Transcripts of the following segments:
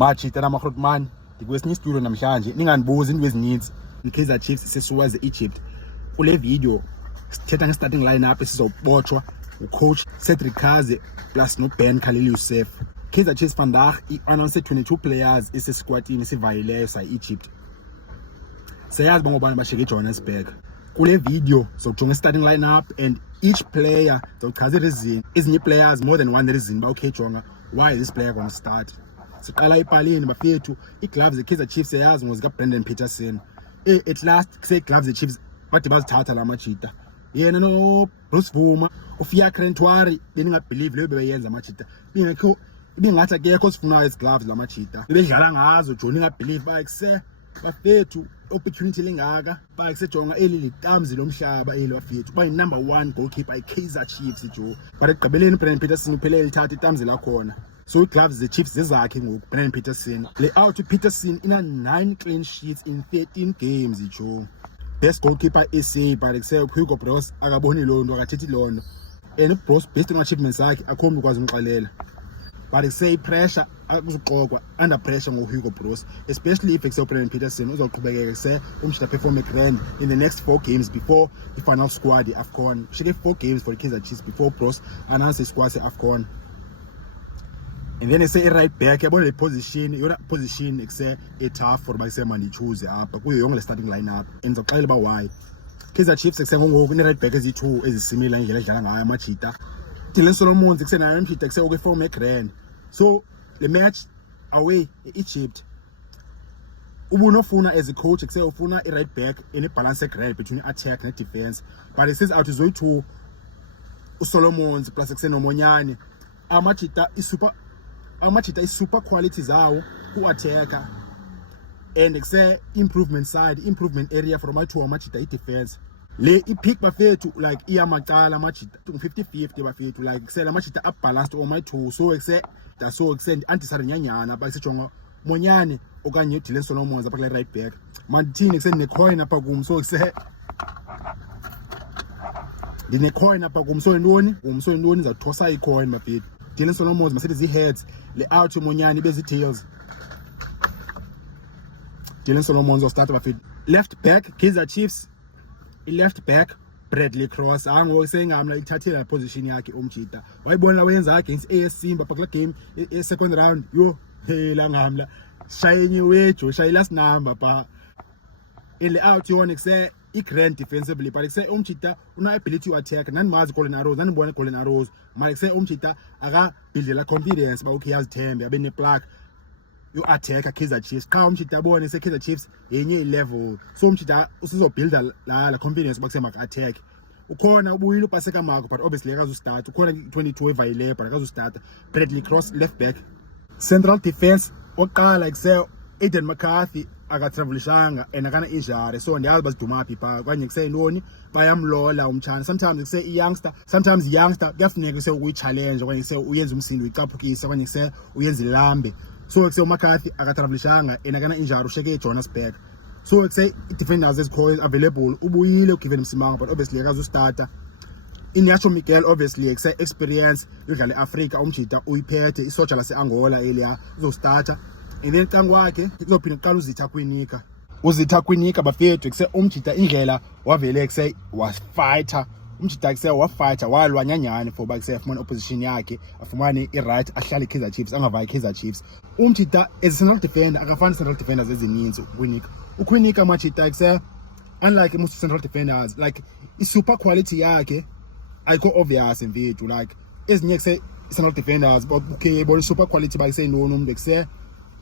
Machita namakrotman ndikwesinye isitudio namhlanje ningandibuzi into ezininzi. iKaizer Chiefs sesiwazi Egypt. Kule video sithetha nge-starting lineup esizobotshwa ucoach Cedric Kaze plus noBen Khalil Youssef. Kaizer Chiefs vandag i-announce 22 players esesquadini esivayileyo sa-Egypt. Siyazi bangobani bashiyeke eJohannesburg. Kule video sokujonga starting lineup and each player zochaza reason ezinye players more than one reason okay jonga why this player going to start. Siqala ipalini bafethu igloves zeKaizer Chiefs siyazi ngozika Brendan Peterson. At last say gloves zeChiefs bade bazithatha la machita. Yena no Bruce Vuma uFia Crentwari beningabelieve leyo beyenza amachita. Bingekho ibingathi akekho sifunayo ezi gloves la machita. Bebedlala ngazo Johnny ngabelieve ba ekuse bafethu opportunity lengaka ba kusejonga litamzi lomhlaba bafethu ba number 1 goalkeeper iKaizer Chiefs jo but egqibeleni Brendan Peterson uphelele lithatha itamzi la khona. So gloves the Chiefs zezakhe ngoku Brendan Peterson. Layout Peterson ina 9 clean sheets in 13 games jo. Best goalkeeper SA but except Hugo Bros akaboni lonto akathethi lonto. And Bros best achievements zakhe akhombi ukwazi umxalela. But say pressure akuzuqokwa under pressure ngoHugo Bros, especially if except Brendan Peterson uzoqhubekeka se umshita perform grand in the next 4 games before the final squad AFCON. She gave 4 games for the Kaizer Chiefs before Bros announce the squad AFCON. And then I say right back about the position, your position say it tough for myself and choose up but we only starting lineup and the tell about why Kaizer Chiefs say ngoku ne right back ezi2 ezisimilar indlela edlala ngayo amachita. Dylan Solomon say na mchita say okay form grand. So the match away Egypt ubunofuna as a coach say ufuna a right back in a balance grand between attack and defense, but it says out is to Solomons plus no Monyane amachita is super quality zawo ku attacker and say improvement area from my two amachita defense. Le pick bafethu like iyamaqala amachita 50-50 bafethu like say amachita up balanced on my two so say that so extend antisari nyanyana basijonga Monyane okanye Dylan Solomon apha kule right back mandithini kuseni necoin apha kum so say ndinecoin apha kum so intoni izathosa icoin bafethu Dylan Solomon masithi zi-heads le-out Monyane bezi-tails. Dylan Solomon start bafethu left back Kaizer Chiefs left back Bradley Cross ango sengamla ithathela la position yakhe umjita wayibona wenza against AS Simba pakla game second round yo la ngamla shayenye wejo shayi last number pa ile out yona kuse i-grand defensively but kuse umjita una ability to attack nanimazi Golden Arrows nanibona Golden Arrows mara kuse umjita aka buildela confidence ba okay yazithembe abe ne plug you attack Kaizer Chiefs cha umjita abone se Kaizer Chiefs yenye level so umjita usizo builder la confidence bakuse maka attack ukhona ubuyile upaseka Marco but obviously akazu start ukhona 22 evayile but akazu start. Bradley Cross left back central defense oqala like say Aiden McCarthy akatravelishanga and akana injury so ndiyazi bazidumaphi pha kwanye kuse noni bayamlola umchana sometimes kuse youngster kuyafuneka kuse uyi-challenge kwanye kuse uyenza umsindo uyicaphukisa kwanye kuse uyenza ilambe so kuse uMcCarthy akatravelishanga and akana injury usheke eJohannesburg so say defenders is available ubuyile uGiven Msimanga but obviously akazu starter. Inyasho Miguel obviously say experience udlala eAfrica umjita uyiphethe isoja lase Angola elia uzo starter and then qangu wakhe kuzophinda uqala uzitha kwinika bafethu kuse umjita indlela wavele kuse was-fighter umjita kuse wa-fighter walwa nyanyane for bakuse afumana opposition yakhe afumane i-right ahlale Kaizer Chiefs angavayi Kaizer Chiefs. Umjita as a central defender akafani central defenders ezininzi ukwinika machita kuse unlike most central defenders like i-super quality yakhe ayikho obvious mfethu like ezinye kuse central defenders but okay bona super quality bakuse nono umuntu kuse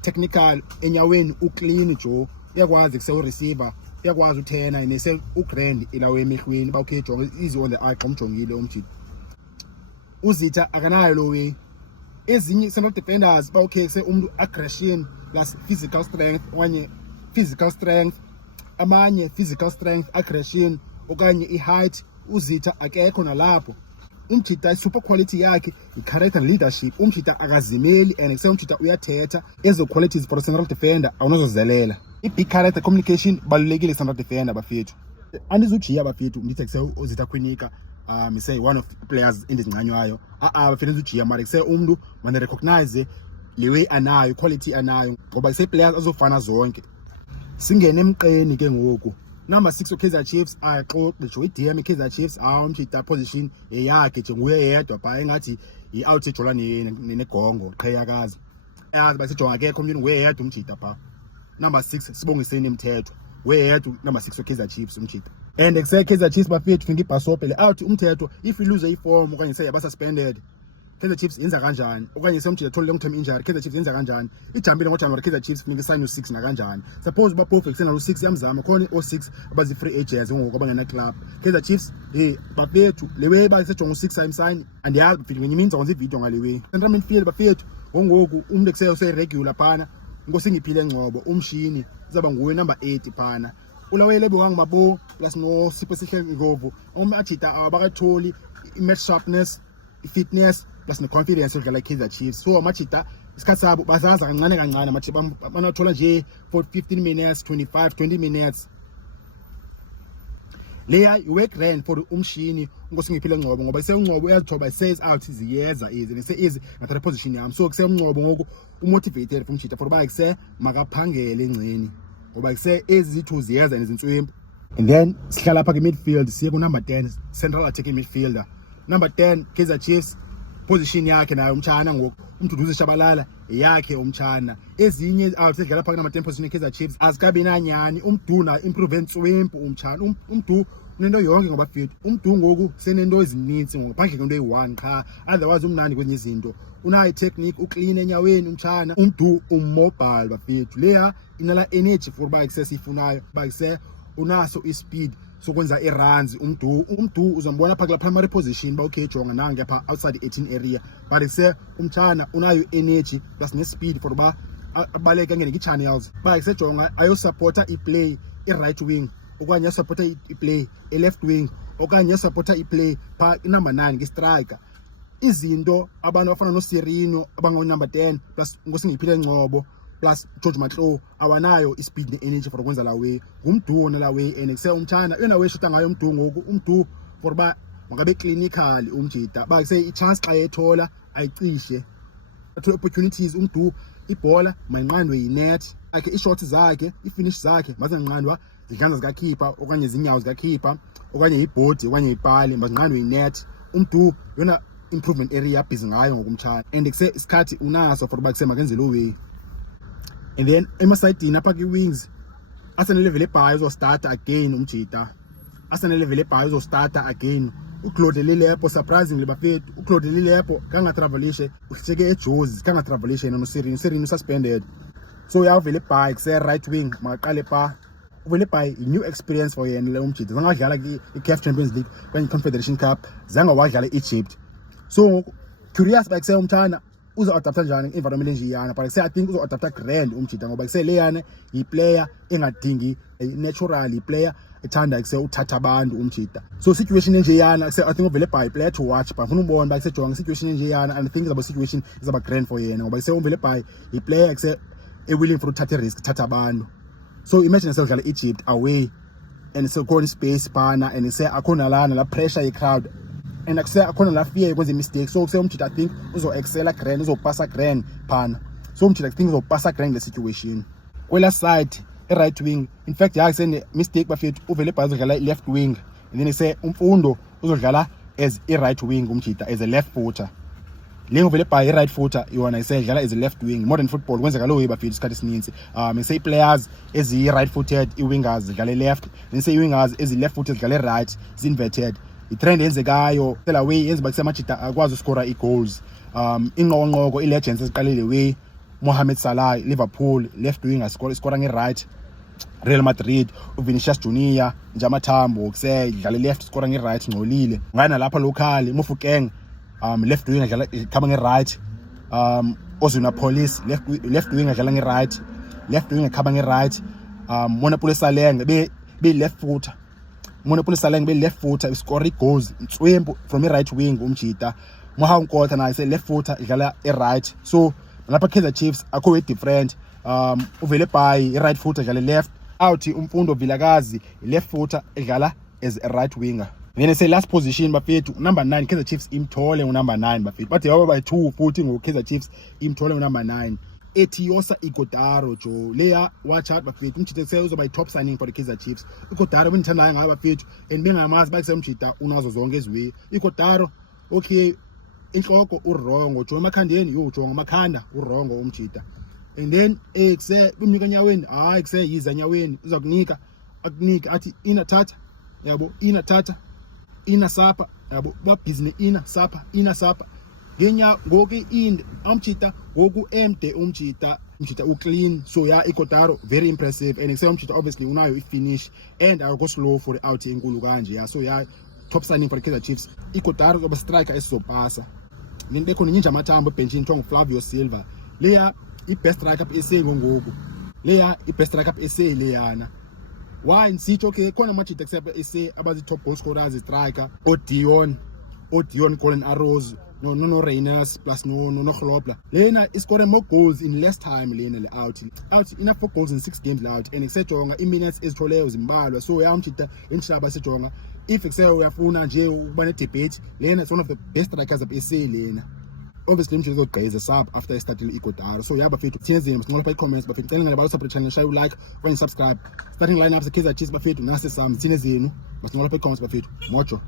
technical enyaweni uclean jo yakwazi kuse ureceiver yakwazi uthena nese ugrand ilawe emehlweni ba okay jonga easy on the eye umjongile umjita uzitha akanayo lo way. Ezinye central defenders ba okay kuse umuntu aggression plus physical strength okanye physical strength amanye physical strength aggression okanye i-height uzitha akekho nalapho. Umjita super quality yakhe i-character leadership umjita akazimeli and kuse umjita uyathetha ezo qualities for a central defender awunozozelela. I-big character communication balulekile central defender bafethu andizujiya bafethu ndithi kuse uzitha kwinika say one of the players endizincanywayo bafethu ujiya mara kuse umuntu mane recognize lewe anayo quality anayo ngoba ise players azofana zonke. Singene emqeni ke ngoku number 6 Kaizer Chiefs axoxe Joy DM Kaizer Chiefs umtshita position eyakhe nje nguye yedwa pha engathi i-out ejola negongo qheyakazi yazi basijonga akekho umuntu nguye yedwa umtshita pha. Number 6 Sibongiseni Mthetho weyedwa number 6 Kaizer Chiefs umtshita. And ekuse Kaizer Chiefs bafethu finga ibhasopele out Umthetho if you lose i-form okanye seyaba suspended Kaizer Chiefs yenza kanjani okanye semtshita thole long term injury Kaizer Chiefs yenza kanjani ijambile ngoJanuary Kaizer Chiefs finga sign u6 na kanjani suppose ba perfect sena u6 yamzama khona o6 abazi free agents ngoku abangena club Kaizer Chiefs bafethu lewe ba sejonga u6 time sign and yazi finga ngenye imini zonke ivideo ngalewe central midfield bafethu ngoku umuntu ekuseyo se regular phana ngosingiphile Ngcobo umshini uzaba nguwe number 8 phana ulawele bongangibabo plus no Sipho Sihle Ndlovu umajita abakatholi i-match sharpness i-fitness plus ne-confidence odlala Kaizer Chiefs. So amajita isikhathi sabo basaza kancane mathi banathola nje for 15 minutes 20 minutes leya work ran for umshini ngosingiphile Ngcobo ngoba iseNgcobo uyazithoba says out ziyeza izi ngathi position yami. So kuse Ngcobo ngoku umotivated from Chita for ba kuse makaphangele engceni ngoba kuse ezithu ziyeza nezinswempu. And then sihlala lapha ke midfield siye ku number 10 central attacking midfielder. Number 10 Kaizer Chiefs position yakhe nayo umtshana ngoku umduduzi Shabalala yakhe umtshana. Ezinye sedlala lapha number 10 position Kaizer Chiefs azikabi nanyani umduna improve entswempu umtshana umdu nento yonke ngoba fit umdu ngoku senento ezininzi ngaphandle kwento eyi1 qha otherwise umnandi kwenye izinto unayo technique uclean enyaweni umtshana umdu ummobile bafethu leya inala energy for ba access ifunayo ba kuse unaso ispeed sokwenza iruns umdu uzambona pha kula primary position ba okay jonga nange pha outside 18 area but kuse umtshana unayo energy plus ne speed for ba abaleka ngene ki channels ba kuse jonga ayo supporter iplay i-right wing okanye supporter iplay e-left wing okanye supporter iplay pha number 9 nge-striker. Izinto abantu abafana noSirino abango number 10 plus ngosingiphile Ngcobo plus George Matlo awanayo ispeed ne-energy for ukwenza la way ngumduna la way and kuse umtshana yona weshuta ngayo umdu ngoku umdu for ba makabe clinical umjita ba kuse i-chance xa ethola ayicishe athola opportunities umdu ibhola manqandwe yinet akhe i-shots zakhe i-finish zakhe mazenqandwa zidlanza zikakeeper okanye zinyawo zikakeeper okanye ibhodi okanye ipali mazinqandwe yinet umdu yona improvement area busy ngayo ngokumtshana and kuse isikhathi unaso for ba kuse makenzele way. And then emasayidini apha ki-wings asenelevel ebhayo uzostart again umjita asenelevel ebhayo uzostart again uClaude Lilepo surprisingly bafethu uClaude Lilepo kangatravelishe uhleke eJozi kangatravelishe noSirino suspended so uyavela ebhayo kuse right wing makaqale pha uvele by new experience for yena le umjita zangadlala i-CAF Champions League kanye Confederation Cup zanga wadlala Egypt. So curious by kuse umthana uzo adapta njani environment enjiyana but I think uzo adapta grand umjita ngoba kuse leyana iplayer engadingi natural player ethanda kuse uthatha abantu umjita. So situation enjiyana kuse I think uvele by player to watch but ufuna ubona ba kuse jonga situation enjiyana and I think about situation is about grand for yena ngoba kuse uvele by iplayer kuse willing for uthatha risk thatha abantu. So imagine yourself dlala Egypt away and so khona space phana and say akhona lana la pressure ye crowd and akuse akhona la fear kwenza mistake so kuse umjita I think uzo excel grand uzo passa grand phana so umjita I think uzo passa grand the situation kwela side right wing in fact yakuse mistake bafethu uvele bhazo dlala left wing and then say umfundo uzodlala as a right wing umjita as a left footer lengo vele by right footer yona isedlala as a left wing. Modern football kwenza lo way bafethu isikhathi esininzi say players ezi right footed i-wingers dlala left then say i-wingers ezi left footed dlala right inverted. I-trend yenzekayo phela way yenza bakuse amajita akwazi uskora i-goals inqoqonqoko i-legends eziqalile way Mohamed Salah Liverpool left wing askora nge-right Real Madrid uVinicius Junior Njamathambo kuse dlala left skora nge-right ngcolile ngana lapha locally Mofokeng left wing adlala khaba nge-right Ozuna Police left wing adlala nge-right left wing ekhaba nge-right Monapole Saleng be left footer Monapole Saleng be left footer score goals Ntswempu from i-right wing umjita Moha Nkotha naye se left footer idlala e-right. So lapha Kaizer Chiefs akho way different uvele by i-right footer idlala left out umfundo Vilakazi left footer idlala as a right winger. Then say last position bafethu number 9 Kaizer Chiefs imthole number 9 bafethu. But yaba by 2 futhi ngo Kaizer Chiefs imthole number 9. Etiosa Ighodaro jo leya watch out bafethu umjita kuse uzoba top signing for the Kaizer Chiefs. Ighodaro benithandayo ngaba bafethu and bengamazi bakusemjita unazo zonke eziwe. Ighodaro okay inhloko urongo jo emakhandeni yo jo ngamakhanda urongo umjita. And then ekuse umnika nyaweni hayi kuse yiza nyaweni uzakunika akunika athi ina thatha yabo ina thatha ina sapa yabo ba business ina sapa ngenya ngoku inde umjita ngoku emde umjita clean so ya Ighodaro very impressive and except umjita obviously unayo ifinish and go slow for the out enkulu kanje ya so ya top signing for the Kaizer Chiefs. Ighodaro oba striker esizopasa nginte khona Ninja Mathambo benchini thongo Flavio Silva leya i-best striker up SA ngoku leya i-best striker up SA leyana. Why nsithi okay khona amajita kusepa SA abazi top goal scorers striker Dion Golden Arrows no Reyners plus no Globla lena iscore more goals in less time lena le out enough 4 goals in 6 games out and exejonga i-minutes ezitholeyo zimbalwa so yamjita enhlaba sejonga if excel uyafuna nje ukuba ne debate lena is one of the best strikers up SA lena. Obviously mshizo gqeza sub after I started Ighodaro so yaba fethu thina msinqola pa comments bafethu cela ngale support channel share like when subscribe starting lineups Kaizer Chiefs bafethu nase sami thina zenu msinqola pa comments bafethu mojo.